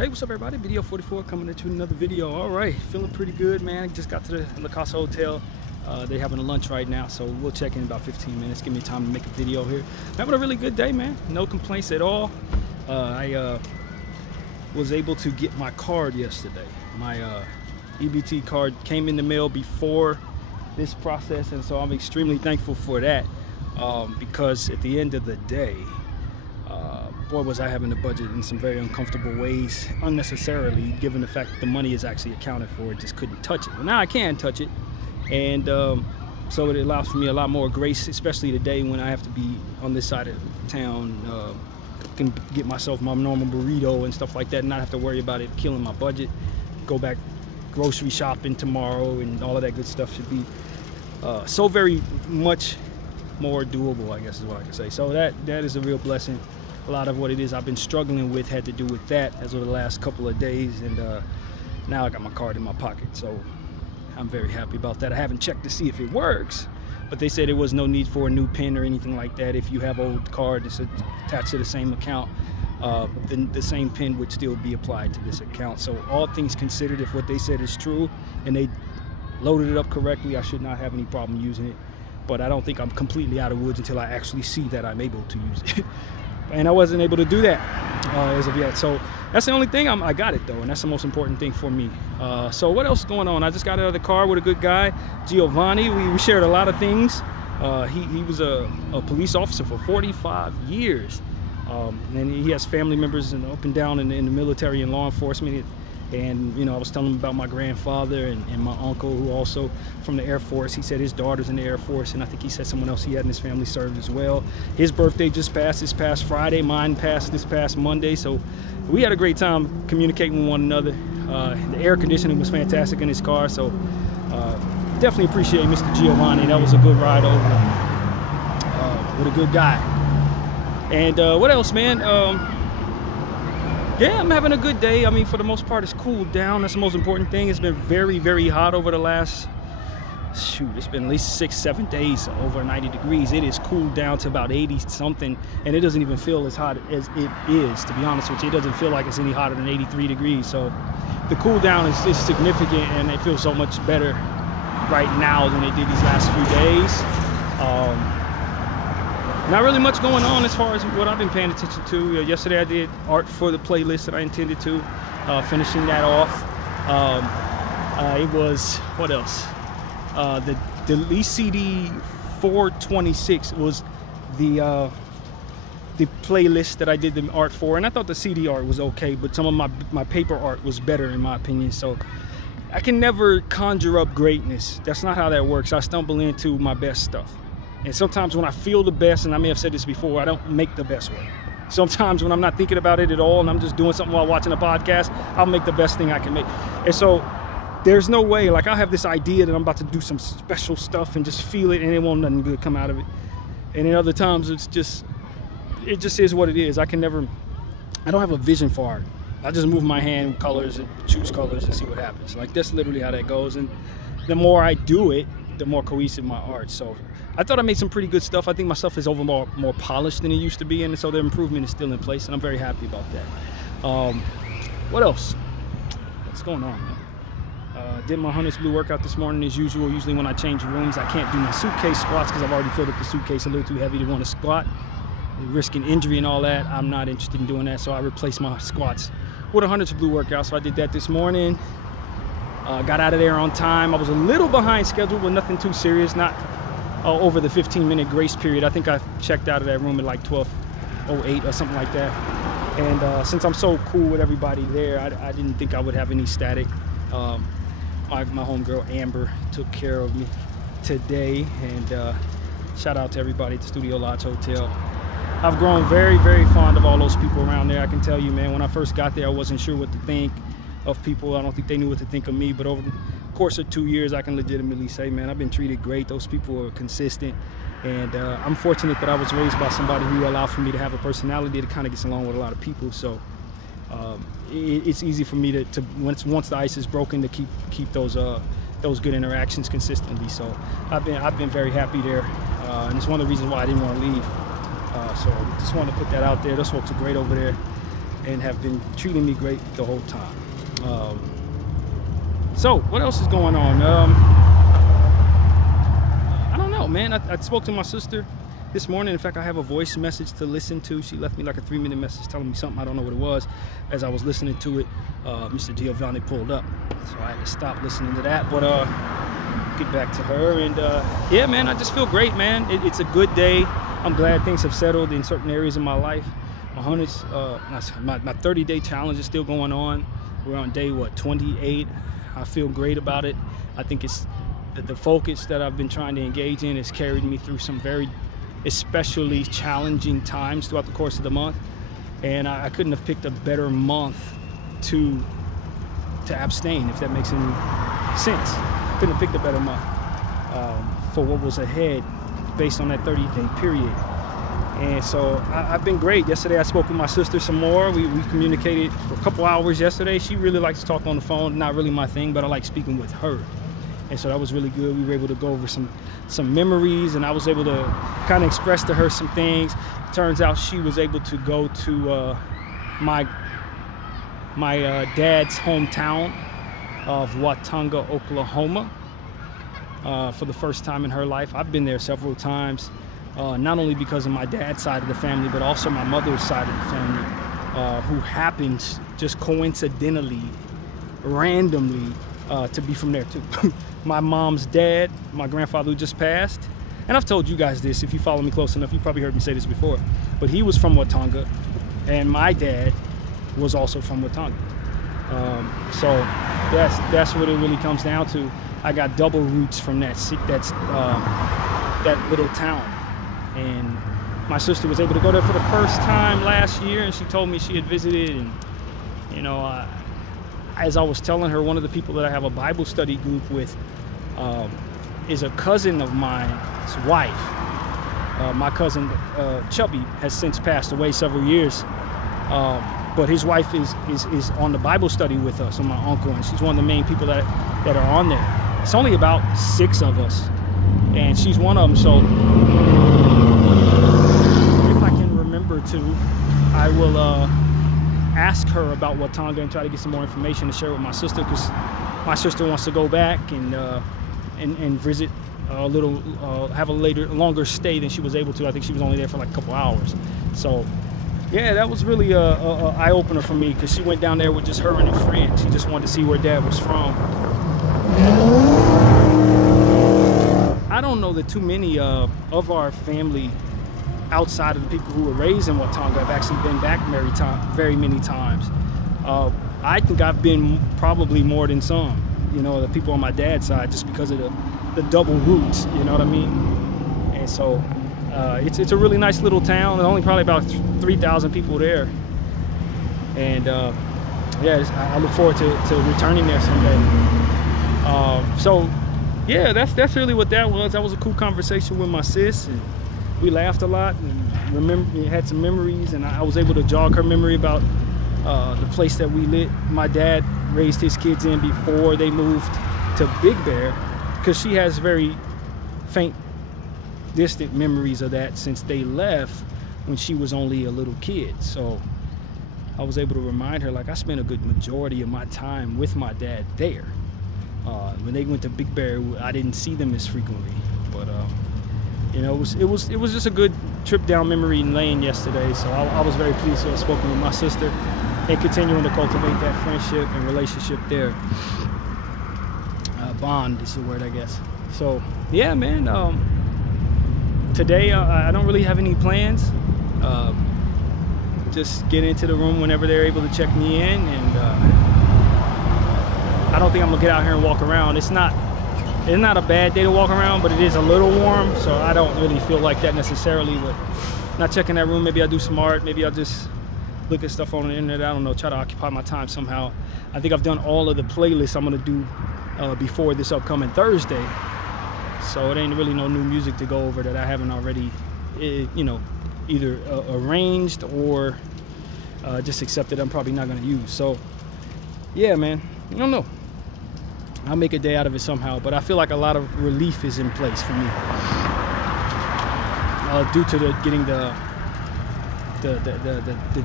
Hey, what's up everybody? Bdf 44 coming at you with another video. All right, feeling pretty good, man. Just got to the La Casa Hotel. They're having a lunch right now, so we'll check in about 15 minutes. Give me time to make a video here. Having a really good day, man. No complaints at all. I was able to get my card yesterday. My EBT card came in the mail before this process, and so I'm extremely thankful for that because at the end of the day, boy, was I having to budget in some very uncomfortable ways, unnecessarily, given the fact that the money is actually accounted for. Just couldn't touch it. Well, now I can touch it, and so it allows for me a lot more grace, especially today when I have to be on this side of town. Can get myself my normal burrito and stuff like that, and not have to worry about it killing my budget. Go back grocery shopping tomorrow, and all of that good stuff should be so very much more doable, I guess is what I can say. So that is a real blessing. A lot of what it is I've been struggling with had to do with that as of the last couple of days, and now I got my card in my pocket, so I'm very happy about that. I haven't checked to see if it works, but they said there was no need for a new PIN or anything like that. If you have old card that's attached to the same account, then the same PIN would still be applied to this account. So all things considered, if what they said is true and they loaded it up correctly, I should not have any problem using it. But I don't think I'm completely out of woods until I actually see that I'm able to use it. And I wasn't able to do that as of yet. So that's the only thing. I got it though, and that's the most important thing for me. So what else is going on? I just got out of the car with a good guy, Giovanni. We shared a lot of things. He was a police officer for 45 years. And he has family members up and down in the military and law enforcement. And, you know, I was telling him about my grandfather and my uncle, who also from the Air Force. He said his daughter's in the Air Force, and I think he said someone else he had in his family served as well. His birthday just passed this past Friday. Mine passed this past Monday. So we had a great time communicating with one another. The air conditioning was fantastic in his car. So definitely appreciate Mr. Giovanni. That was a good ride over with a good guy. And what else, man? Yeah, I'm having a good day. I mean, for the most part, it's cooled down. That's the most important thing. It's been very, very hot over the last, it's been at least 6-7 days over 90 degrees. It is cooled down to about 80 something, and it doesn't even feel as hot as it is, to be honest with you. It doesn't feel like it's any hotter than 83 degrees. So the cool down is significant, and it feels so much better right now than it did these last few days. Not really much going on as far as what I've been paying attention to. Yesterday I did art for the playlist that I intended to, finishing that off. It was, what else? The Lee CD 426 was the playlist that I did the art for, and I thought the CD art was okay, but some of my paper art was better in my opinion. So I can never conjure up greatness. That's not how that works. I stumble into my best stuff. And sometimes when I feel the best, and I may have said this before, I don't make the best work. Sometimes when I'm not thinking about it at all and I'm just doing something while watching a podcast, I'll make the best thing I can make. And so there's no way, like, I'll have this idea that I'm about to do some special stuff and just feel it, and it won't nothing good come out of it. And in other times, it just is what it is. I don't have a vision for art. I just move my hand colors and choose colors and see what happens. Like, that's literally how that goes. And the more I do it, the more cohesive my art. So I thought I made some pretty good stuff. I think my stuff is more polished than it used to be, and so the improvement is still in place, and I'm very happy about that. What else? What's going on, man? Did my Hunters Blue workout this morning as usual. Usually when I change rooms, I can't do my suitcase squats because I've already filled up the suitcase a little too heavy to want to squat. Risking injury and all that, I'm not interested in doing that, so I replaced my squats with a Hunters Blue workout. So I did that this morning. Got out of there on time. I was a little behind schedule, but nothing too serious. Not over the 15-minute grace period. I think I checked out of that room at like 12:08 or something like that. And since I'm so cool with everybody there, I didn't think I would have any static. My homegirl Amber took care of me today, and shout out to everybody at the Studio Lodge Hotel. I've grown very, very fond of all those people around there. I can tell you, man, when I first got there, I wasn't sure what to think of people. I don't think they knew what to think of me, but over the course of 2 years, I can legitimately say, man, I've been treated great. Those people are consistent, and I'm fortunate that I was raised by somebody who allowed for me to have a personality that kind of gets along with a lot of people. So it's easy for me to once the ice is broken, to keep those good interactions consistently. So I've been very happy there, and it's one of the reasons why I didn't want to leave. So just wanted to put that out there. Those folks are great over there. and have been treating me great the whole time. So what else is going on? I don't know, man. I spoke to my sister this morning. In fact, I have a voice message to listen to. She left me like a 3-minute message telling me something. I don't know what it was. As I was listening to it, Mr. Giovanni pulled up, so I had to stop listening to that. But get back to her, and yeah, man, I just feel great, man. It's a good day. I'm glad things have settled in certain areas of my life. My 30-day challenge is still going on. We're on day, 28. I feel great about it. I think it's the focus that I've been trying to engage in has carried me through some very especially challenging times throughout the course of the month. And I couldn't have picked a better month to abstain, if that makes any sense. Couldn't have picked a better month for what was ahead based on that 30-day period. And so I've been great. Yesterday I spoke with my sister some more. We communicated for a couple hours yesterday. She really likes to talk on the phone. Not really my thing, but I like speaking with her. And so that was really good. We were able to go over some memories, and I was able to kind of express to her some things. Turns out she was able to go to my dad's hometown of Watauga, Oklahoma, for the first time in her life. I've been there several times. Not only because of my dad's side of the family, but also my mother's side of the family, who happens just coincidentally, randomly, to be from there too. My mom's dad, my grandfather who just passed, and I've told you guys this, if you follow me close enough, you probably heard me say this before, but he was from Watauga, and my dad was also from Watauga. So that's what it really comes down to. I got double roots from that little town. And my sister was able to go there for the first time last year, and she told me she had visited. And you know, as I was telling her, one of the people that I have a Bible study group with is a cousin of mine's wife. My cousin Chubby has since passed away several years, but his wife is on the Bible study with us, and my uncle, and she's one of the main people that are on there. It's only about 6 of us, and she's one of them. So to, I will ask her about Watauga and try to get some more information to share with my sister, because my sister wants to go back and visit a little, have a longer stay than she was able to. I think she was only there for like a couple hours. So yeah, that was really a eye-opener for me, because she went down there with just her and a friend. She just wanted to see where Dad was from. I don't know that too many of our family outside of the people who were raised in Watauga have actually been back very many times. I think I've been probably more than some, you know, the people on my dad's side, just because of the double roots, you know what I mean? And so it's a really nice little town. There's only probably about 3,000 people there. And yeah, I look forward to returning there someday. So yeah, that's really what that was. That was a cool conversation with my sis, and we laughed a lot and had some memories, and I was able to jog her memory about the place that we lived. My dad raised his kids in before they moved to Big Bear, because she has very faint, distant memories of that since they left when she was only a little kid. So I was able to remind her, like, I spent a good majority of my time with my dad there. When they went to Big Bear, I didn't see them as frequently, but you know, it was just a good trip down memory lane yesterday. So I was very pleased to have spoken with my sister and continuing to cultivate that friendship and relationship there. Bond is the word, I guess. So yeah, man. Today I don't really have any plans. Just get into the room whenever they're able to check me in, and I don't think I'm gonna get out here and walk around. It's not a bad day to walk around, but it is a little warm, so I don't really feel like that necessarily. But not checking that room. Maybe I'll do some art. Maybe I'll just look at stuff on the internet. I don't know, try to occupy my time somehow. I think I've done all of the playlists I'm gonna do before this upcoming Thursday, so it ain't really no new music to go over that I haven't already, you know, either arranged or just accepted I'm probably not gonna use. So yeah, man, I don't know. I'll make a day out of it somehow, but I feel like a lot of relief is in place for me due to getting the the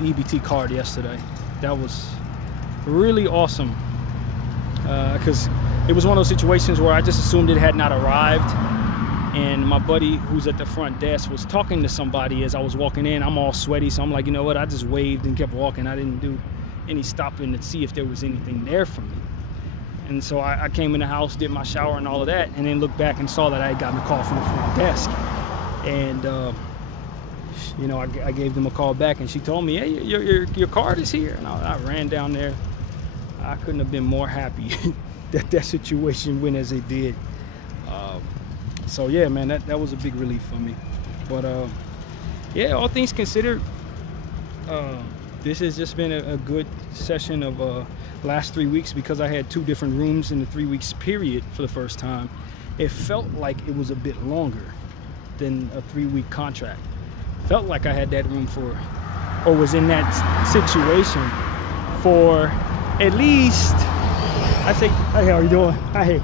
EBT card yesterday. That was really awesome, because it was one of those situations where I just assumed it had not arrived, and my buddy who's at the front desk was talking to somebody as I was walking in. I'm all sweaty, so I'm like, you know what, I just waved and kept walking. I didn't do any stopping to see if there was anything there for me. And so I came in the house, did my shower and all of that, and then looked back and saw that I had gotten a call from the front desk. And you know, I gave them a call back, and she told me, hey, your card is here. And I ran down there. I couldn't have been more happy that situation went as it did. So yeah, man, that was a big relief for me. But yeah, all things considered, this has just been a good session of last 3 weeks, because I had 2 different rooms in the 3 weeks period for the first time. It felt like it was a bit longer than a 3-week contract. Felt like I had that room for, or was in that situation for at least, I say, hey, how are you doing? Hi.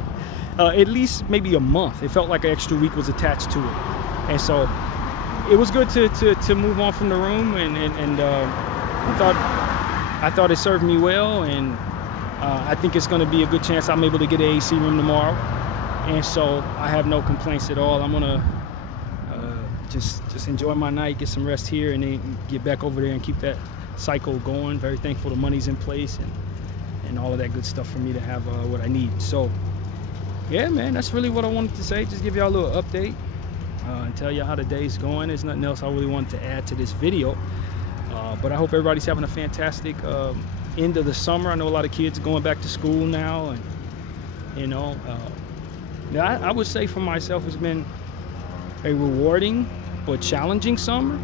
At least maybe a month. It felt like an extra week was attached to it. And so it was good to move on from the room, and I thought it served me well, and I think it's going to be a good chance I'm able to get an AC room tomorrow. And so I have no complaints at all. I'm going to just enjoy my night, get some rest here, and then get back over there and keep that cycle going. Very thankful the money's in place, and all of that good stuff for me to have what I need. So yeah, man, that's really what I wanted to say. Just give y'all a little update and tell you how the day's going. There's nothing else I really wanted to add to this video, but I hope everybody's having a fantastic end of the summer. I know a lot of kids are going back to school now, and you know, I would say for myself, it's been a rewarding but challenging summer.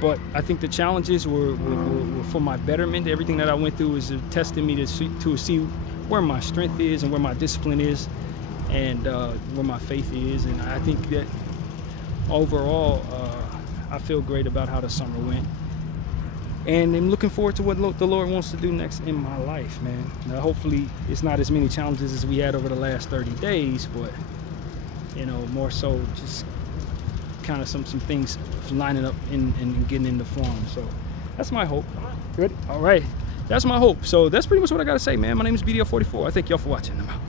But I think the challenges were for my betterment. Everything that I went through was testing me to see where my strength is and where my discipline is, and where my faith is. And I think that overall, I feel great about how the summer went. And I'm looking forward to what the Lord wants to do next in my life, man. Now, hopefully it's not as many challenges as we had over the last 30 days, but you know, more so just kind of some things lining up and getting into form. So that's my hope. Good. All right, that's my hope. So that's pretty much what I gotta say, man. My name is Bdf 44. I thank y'all for watching. I'm out.